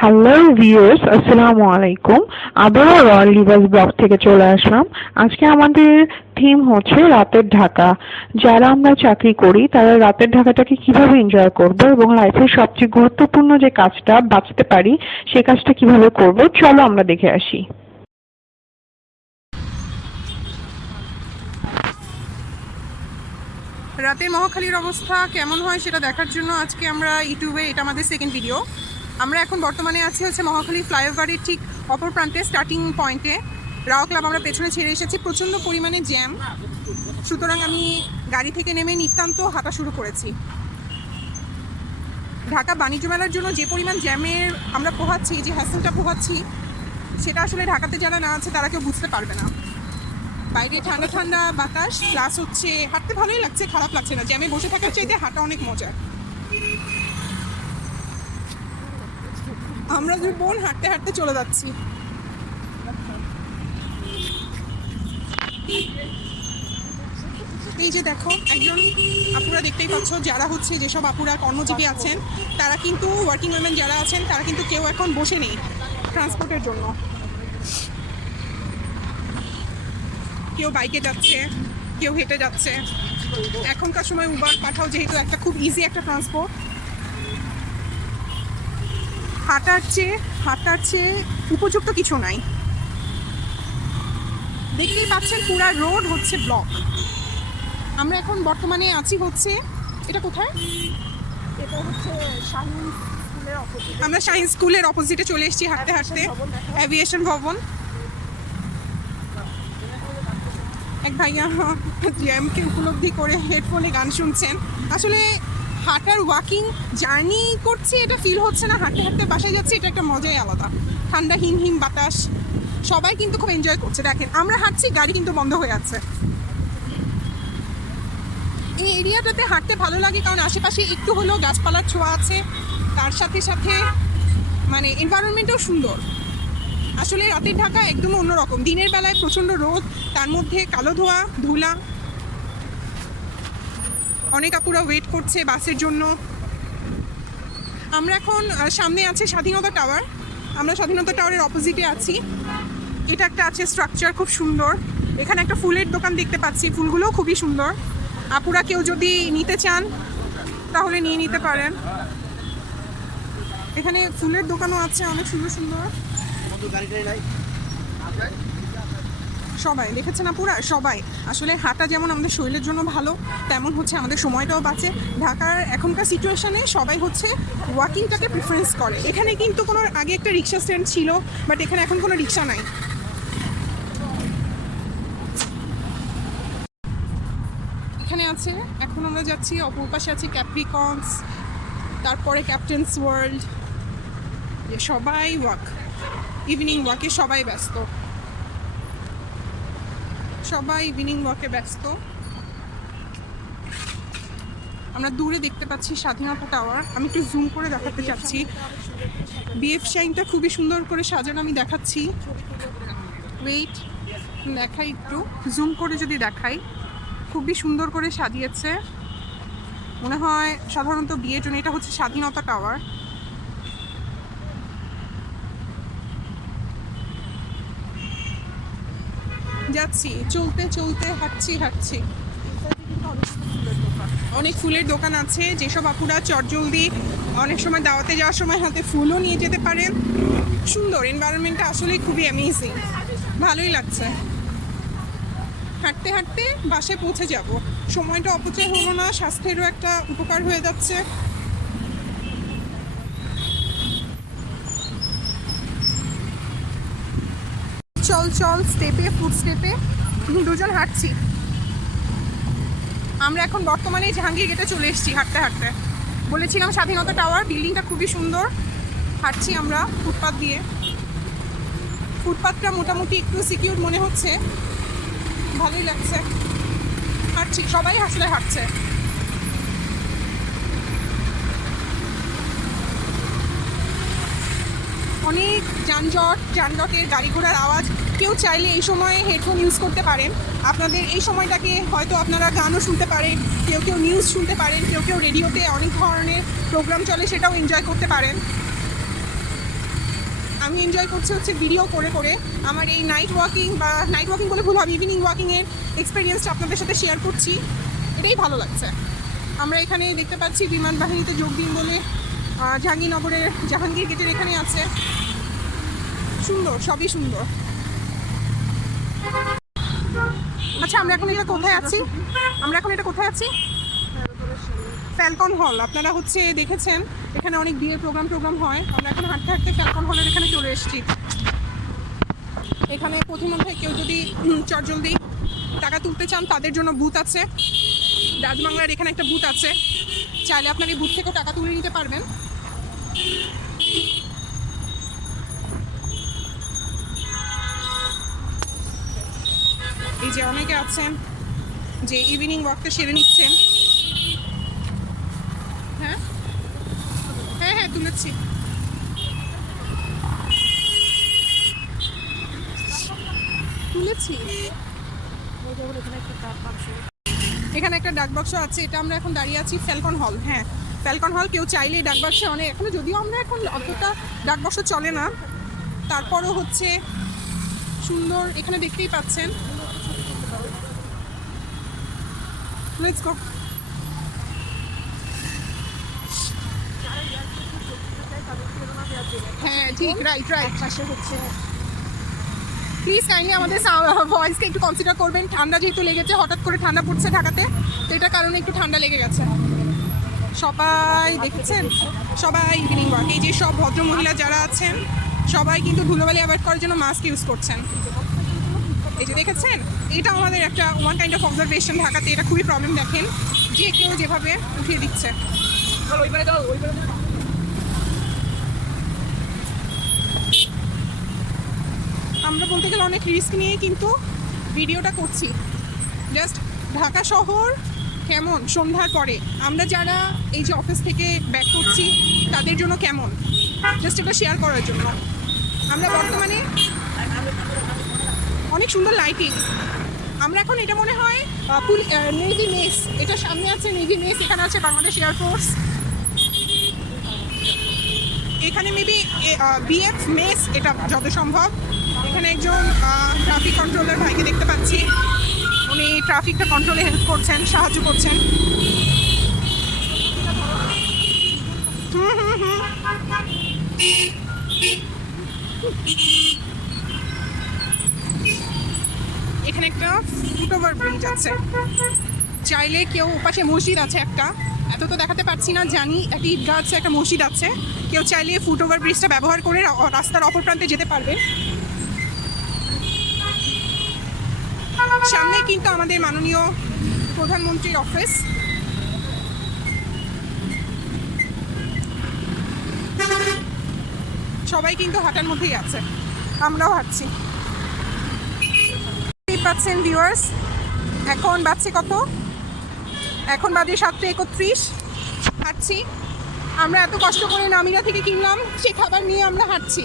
Hello viewers, আসসালামু আলাইকুম। আবারও রয়্যাল লিভার্স ব্লগ থেকে চলে আসলাম। আজকে আমাদের থিম হচ্ছে রাতের ঢাকা। যারা আমরা চাকরি করি তারা রাতের ঢাকাটাকে কিভাবে এনজয় করব এবং লাইফের সবচেয়ে গুরুত্বপূর্ণ যে কাজটা বাঁচতে পারি সে কাজটা কিভাবে করব, চলো আমরা দেখে আসি। রাতে মহাখালীর অবস্থা কেমন হয় সেটা দেখার জন্য আজকে আমরা ইউটিউবে, এটা আমাদের সেকেন্ড ভিডিও। আমরা এখন বর্তমানে আছি মহাখালী ফ্লাইওভারের ঠিক অপর প্রান্তে, স্টার্টিং পয়েন্টে। রাও ক্লাব আমরা পেছনে ছেড়ে এসেছি, প্রচণ্ড পরিমাণে জ্যাম, সুতরাং আমি গাড়ি থেকে নেমে নিতান্ত হাঁটা শুরু করেছি। ঢাকা বাণিজ্য মেলার জন্য যে পরিমাণ জ্যামের আমরা পোহাচ্ছি, যে হ্যাসেলটা পোহাচ্ছি, সেটা আসলে ঢাকাতে যারা না আছে তারা কেউ বুঝতে পারবে না। বাইরে ঠান্ডা ঠান্ডা বাতাস, প্লাস হাঁটতে ভালোই লাগছে, খারাপ লাগছে না। জ্যামে বসে থাকার চাইতে হাঁটা অনেক মজা। আমরা দুই বোন হাঁটতে হাঁটতে চলে যাচ্ছি। এই যে দেখো, একজন আপুরা দেখতেই পাচ্ছ, যারা যেসব আপুরা কর্মজীবী আছেন তারা কিন্তু, ওয়ার্কিং উইমেন যারা আছেন তারা কিন্তু কেউ এখন বসে নেই ট্রান্সপোর্টের জন্য। কেউ বাইকে যাচ্ছে, কেউ হেঁটে যাচ্ছে। এখনকার সময় উবার পাঠাও যেহেতু একটা খুব ইজি একটা ট্রান্সপোর্ট। হাঁটার চেয়ে উপযুক্ত কিছু নাই। দেখতেই পাচ্ছেন পুরা রোড ব্লক। আমরা এখন বর্তমানে আছি এটা কোথায়? এটা হচ্ছে শাহিন স্কুলের অপোজিট। আমরা শাহিন স্কুলের অপোজিটে চলে এসেছি হাঁটতে হাঁটতে। অ্যাভিয়েশন ভবন। এক ভাইয়া জ্যামকে উপলব্ধি করে হেডফোনে গান শুনছেন। আসলে হাঁটার ওয়াকিং জার্নি করছি এটা ফিল হচ্ছে না, হাঁটতে হাঁটতে বাসায় যাচ্ছি, এটা একটা মজাই আলাদা। ঠান্ডা হিম হিম বাতাস, সবাই কিন্তু খুব এনজয় করছে। দেখেন আমরা হাঁটছি, গাড়ি কিন্তু বন্ধ হয়ে আছে। এই এরিয়াটাতে হাঁটতে ভালো লাগে কারণ আশেপাশে একটু হলেও গাছপালার ছোঁয়া আছে, তার সাথে সাথে মানে এনভায়রনমেন্টও সুন্দর। আসলে রাতের ঢাকা একদম অন্যরকম। দিনের বেলায় প্রচণ্ড রোদ, তার মধ্যে কালো ধোঁয়া ধুলা। অনেক আপুরা ওয়েট করছে বাসের জন্য। আমরা এখন সামনে আছে স্বাধীনতা টাওয়ার। আমরা স্বাধীনতা টাওয়ারের অপোজিটে আছি। এটা একটা আছে স্ট্রাকচার, খুব সুন্দর। এখানে একটা ফুলের দোকান দেখতে পাচ্ছি, ফুলগুলোও খুবই সুন্দর। আপুরা কেউ যদি নিতে চান তাহলে নিয়ে নিতে পারেন। এখানে ফুলের দোকানও আছে অনেক সুন্দর সুন্দর। সবাই দেখেছেন আপুরা, সবাই আসলে হাঁটা যেমন আমাদের শরীরের জন্য ভালো, তেমন আমাদের সময়টাও বাঁচে। ঢাকার এখনকার সিচুয়েশনে সবাই ওয়াকিংটাকে প্রিফারেন্স করে। এখানে কিন্তু কোনো আগে একটা রিক্সা স্ট্যান্ড ছিল, বাট এখানে এখন কোনো রিক্সা নাই। এখানে আছে, এখন আমরা যাচ্ছি, অপর পাশে আছে ক্যাপ্রিকনস, তারপরে ক্যাপ্টেন্স ওয়ার্ল্ড। সবাই ইভিনিং ওয়াকে সবাই ব্যস্ত, সবাই ইভিনিং ওয়াকে ব্যস্ত। আমরা দূরে দেখতে পাচ্ছি স্বাধীনতা টাওয়ার। আমি একটু জুম করে দেখাতে চাচ্ছি। বিএফ শাইনটা খুবই সুন্দর করে সাজানো, আমি দেখাচ্ছি। ওয়েট, দেখাই, একটু জুম করে যদি দেখাই, খুবই সুন্দর করে সাজিয়েছে। মনে হয় সাধারণত বিয়ের জন্য। এটা স্বাধীনতা টাওয়ার। যাচ্ছি, চলতে চলতে হাঁটছি। অনেক ফুলের দোকান আছে, যেসব আপুরা চটজলদি অনেক সময় দাওয়াতে যাওয়ার সময় হাতে ফুলও নিয়ে যেতে পারেন। সুন্দর এনভায়রনমেন্টটা, আসলেই খুবই অ্যামেজিং, ভালোই লাগছে। হাঁটতে হাঁটতে বাসায় পৌঁছে যাব, সময়টা অপচয় হলো না, স্বাস্থ্যেরও একটা উপকার হয়ে যাচ্ছে। চল স্টেপে, ফুড স্টেপে দুজন হাঁটছি। আমরা এখন বর্তমানে জাহাঙ্গীর গেটে চলে এসেছি হাঁটতে হাঁটতে। বলেছিলাম স্বাধীনতা টাওয়ার, বিল্ডিংটা খুবই সুন্দর। হাঁটছি আমরা ফুটপাথ দিয়ে। ফুটপাথটা মোটামুটি একটু সিকিউর মনে হচ্ছে, ভালোই লাগছে। হাঁটছি, সবাই আসলে হাঁটছে। অনেক যানজটের গাড়ি ঘোড়ার আওয়াজ। কেউ চাইলে এই সময়ে হেডফোন ইউজ করতে পারেন। আপনাদের এই সময়টাকে হয়তো আপনারা গানও শুনতে পারেন, কেউ নিউজ শুনতে পারেন, কেউ রেডিওতে অনেক ধরনের প্রোগ্রাম চলে, সেটাও এনজয় করতে পারেন। আমি এনজয় করছি হচ্ছে ভিডিও করে করে আমার এই নাইট ওয়াকিং বলে ভুল হবে, ইভিনিং ওয়াকিংয়ের এক্সপিরিয়েন্সটা আপনাদের সাথে শেয়ার করছি। এটাই ভালো লাগছে। আমরা এখানে দেখতে পাচ্ছি বিমান বাহিনীতে যোগ দিন বলে জাহাঙ্গীরনগরের জাহাঙ্গীর গেটের এখানে আছে। সুন্দর, সবই সুন্দর। আচ্ছা, আমরা এখন এটা কোথায় আছি? ফ্যালকন হল। আপনারা হচ্ছে দেখেছেন এখানে অনেক বিয়ের প্রোগ্রাম হয়। আমরা এখন হাঁটতে হাঁটতে ফ্যালকন হলের এখানে চলে এসেছি। এখানে প্রতিমধ্যে কেউ যদি চটজলদি টাকা তুলতে চান তাদের জন্য বুথ আছে। রাজবাংলার এখানে একটা বুথ আছে, চাইলে আপনার এই বুথ থেকেও টাকা তুলে নিতে পারবেন। এই যে অনেকে আছেন যে ইভিনিং ওয়াকটা সেরে নিচ্ছেন। হ্যাঁ হ্যাঁ হ্যাঁ তুলেছি। এখানে একটা ডাক বাক্স আছে, এটা আমরা এখন দাঁড়িয়ে আছি ফ্যালকন হল। হ্যাঁ, ফ্যালকন হল। কেউ চাইলে ডাক বাক্সে অনেক, এখনো যদিও আমরা এখন অতটা ডাক বাক্স চলে না, তারপরও হচ্ছে সুন্দর। এখানে দেখতেই পাচ্ছেন। Let's go. হ্যাঁ ঠিক, রাইট। পাশে হচ্ছে প্লিজ কাইন্ডলি আমাদের ভয়েসকে একটু কনসিডার করবেন। ঠান্ডা যেহেতু লেগেছে, হঠাৎ করে ঠান্ডা পড়ছে ঢাকাতে, তো এটার কারণে একটু ঠান্ডা লেগে গেছে। সবাই দেখেছেন, সবাই ইভিনিং ওয়াক। এই যে সব ভদ্র মহিলা যারা আছেন সবাই কিন্তু ধুলোবালি অ্যাভয়েড করার জন্য মাস্ক ইউজ করছেন। এই যে দেখেছেন, এটা আমাদের একটা ওয়ান কাইন্ড অফ অবজারভেশন। ঢাকাতে এটা খুবই প্রবলেম। দেখেন যে কেউ যেভাবে উঠিয়ে দিচ্ছে। আমরা বলতে গেলে অনেক রিস্ক নিয়ে কিন্তু ভিডিওটা করছি। জাস্ট ঢাকা শহর কেমন সন্ধ্যার পরে, আমরা যারা এই যে অফিস থেকে ব্যাক করছি তাদের জন্য কেমন, জাস্ট এটা শেয়ার করার জন্য। আমরা বর্তমানে অনেক সুন্দর লাইটিং। আমরা এখন এটা মনে হয় নেভি মেস, এটা সামনে আছে নেভি মেস, এখানে আছে বাংলাদেশ এয়ারফোর্স, এখানে মেবি বিএফ মেস, এটা যত সম্ভব। এখানে একজন ট্রাফিক কন্ট্রোলার ভাইকে দেখতে পাচ্ছি, উনি ট্রাফিকটা কন্ট্রোলে হেল্প করছেন, সাহায্য করছেন। এখানে একটা ফুটওভার ব্রিজ আছে, চাইলে কেউ পাশে মসজিদ আছে একটা, এত তো দেখাতে পারছি না, জানি একটা ঈদগাহ আছে, একটা মসজিদ আছে। কেউ চাইলে ফুটওভার ব্রিজটা ব্যবহার করে রাস্তার অপর প্রান্তে যেতে পারবে। সামনে কিন্তু আমাদের মাননীয় প্রধানমন্ত্রীর অফিস। সবাই কিন্তু হাঁটার মধ্যেই আছে, আমরাও হাঁটছি। পাচ্ছেন ভিউয়ার্স, এখন বাজছে কত? এখন বাজে 7:31। হাঁটছি আমরা, এত কষ্ট করে নামিরা থেকে কিনলাম, সে খাবার নিয়ে আমরা হাঁটছি।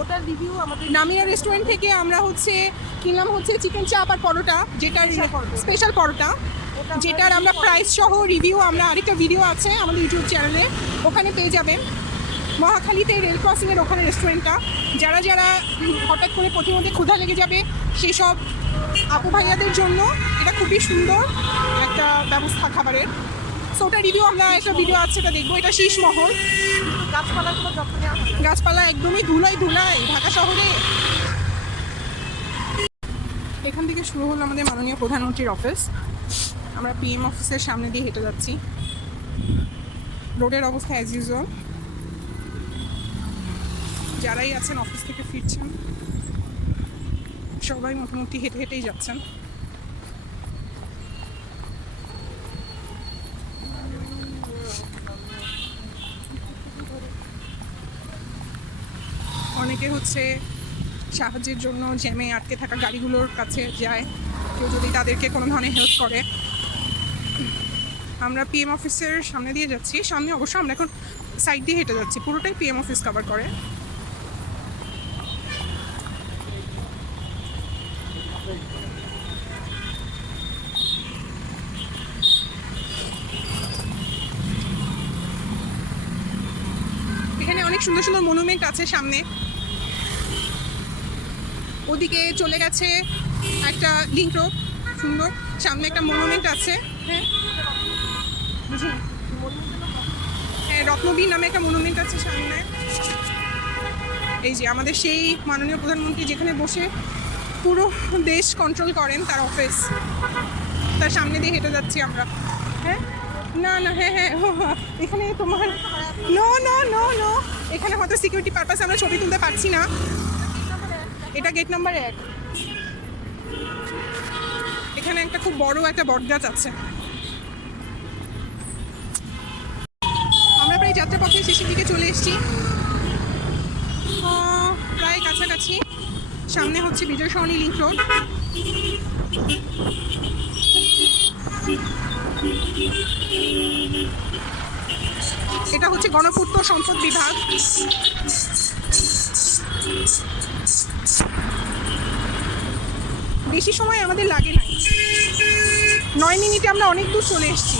ওটার রিভিউ আমাদের নামিরা রেস্টুরেন্ট থেকে আমরা হচ্ছে কিনলাম হচ্ছে চিকেন চাপ আর পরোটা, যেটার স্পেশাল পরোটা, যেটার আমরা প্রাইস সহ রিভিউ, আমরা আরেকটা ভিডিও আছে আমাদের ইউটিউব চ্যানেলে, ওখানে পেয়ে যাবেন। মহাখালীতে রেল ক্রসিংয়ের ওখানে রেস্টুরেন্টটা। যারা যারা হঠাৎ করে প্রতিমধ্যে ক্ষুধা লেগে যাবে সেই সব আপু ভাইয়াদের জন্য এটা খুবই সুন্দর একটা ব্যবস্থা খাবারের। সো ওটা রিভিউ আমরা একটা ভিডিও আছে, এটা দেখবো। এটা শীষমহল। গাছপালাগুলো যত্ন নেওয়া হয়। গাছপালা একদমই ধুলাই ঢাকা শহরে। এখান থেকে শুরু হলো আমাদের মাননীয় প্রধানমন্ত্রীর অফিস। আমরা পিএম অফিসের সামনে দিয়ে হেঁটে যাচ্ছি। রোডের অবস্থা অ্যাজ ইউজুয়াল। যারাই আছেন অফিস থেকে ফিরছেন সবাই মোটামুটি হেঁটে হেঁটেই যাচ্ছেন। অনেকে হচ্ছে সাহায্যের জন্য জ্যামে আটকে থাকা গাড়িগুলোর কাছে যায়, কেউ যদি তাদেরকে কোনো ধরনের হেল্প করে। আমরা পিএম অফিসের সামনে দিয়ে যাচ্ছি। সামনে অবশ্য আমরা এখন সাইড দিয়ে হেঁটে যাচ্ছি, পুরোটাই পিএম অফিস কভার করে। এখানে অনেক সুন্দর সুন্দর মনুমেন্ট আছে সামনে। ওদিকে চলে গেছে একটা লিংক রোড, সুন্দর। সামনে একটা মনুমেন্ট আছে। হ্যাঁ, বুঝি না। হ্যাঁ, রত্নবীর নামে একটা মনুমেন্ট আছে সামনে। এই যে আমাদের সেই মাননীয় প্রধানমন্ত্রী যেখানে বসে পুরো দেশ কন্ট্রোল করেন, তার অফিস, তার সামনে দিয়ে হেঁটে যাচ্ছি আমরা। হ্যাঁ, না না, হ্যাঁ হ্যাঁ, এখানে তোমার নো নো নো নো, এখানে হয়তো সিকিউরিটি পারপাসে আমরা ছবি তুলতে পারছি না। এটা গেট নাম্বার 1। এখানে একটা খুব বড় একটা বটগাছ আছে। আমরা প্রায় যাত্রাপথের শেষের দিকে চলে এসেছি, প্রায় কাছাকাছি। সামনে হচ্ছে বিজয় সরণি লিংক রোড। এটা হচ্ছে গণপূর্ত সম্পদ বিভাগ। বেশি সময় আমাদের লাগে নাই, 9 মিনিটে আমরা অনেক দূর চলে এসেছি।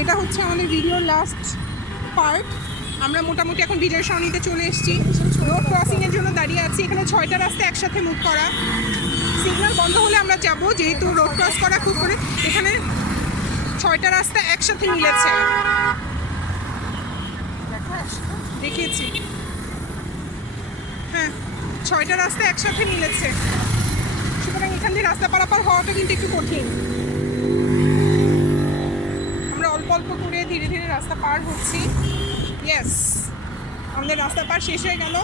এটা হচ্ছে আমাদের ভিডিওর লাস্ট পার্ট। আমরা মোটামুটি এখন বিজয় সরণিতে চলে এসেছি। রোড ক্রসিংয়ের জন্য দাঁড়িয়ে আছি। এখানে 6টা রাস্তা একসাথে মুভ করা, সিগন্যাল বন্ধ হলে আমরা যাব, যেহেতু রোড ক্রস করা খুব করে। এখানে 6টা রাস্তা একসাথে মিলেছে, দেখিয়েছি। হ্যাঁ, 6টা রাস্তা একসাথে মিলেছে, সুতরাং এখান দিয়ে রাস্তা পারাপার হওয়াটা কিন্তু একটু কঠিন। আমরা অল্প অল্প করে ধীরে ধীরে রাস্তা পার হচ্ছি। ইয়েস, আমাদের রাস্তা পার শেষ হয়ে গেল।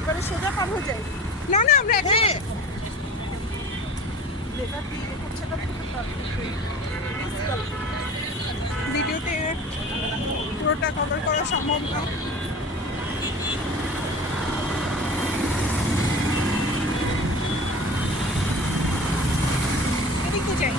এবারে সোজা পার হয়ে যায়। না না, আমরা এখানে ভিডিওতে পুরোটা কভার করা সম্ভব না। এদিকে যাই।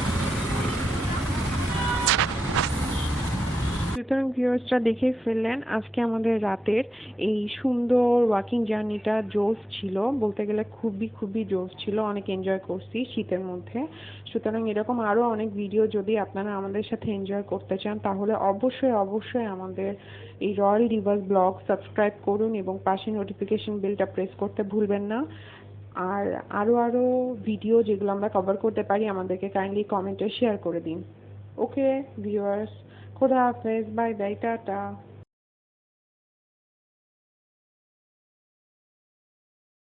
সুতরাং ভিউয়ার্সরা দেখেই ফেললেন আজকে আমাদের রাতের এই সুন্দর ওয়াকিং জার্নিটা জোস ছিল, বলতে গেলে খুবই খুবই জোস ছিল। অনেক এনজয় করছি শীতের মধ্যে। সুতরাং এরকম আরও অনেক ভিডিও যদি আপনারা আমাদের সাথে এনজয় করতে চান, তাহলে অবশ্যই অবশ্যই আমাদের এই রয়্যাল রিভার্স ব্লগ সাবস্ক্রাইব করুন এবং পাশে নোটিফিকেশন বেলটা প্রেস করতে ভুলবেন না। আর আরও ভিডিও যেগুলো আমরা কভার করতে পারি আমাদেরকে কাইন্ডলি কমেন্টে শেয়ার করে দিন। ওকে ভিউয়ার্স, খোদা হাফেজ, বাই বাই, টাটা।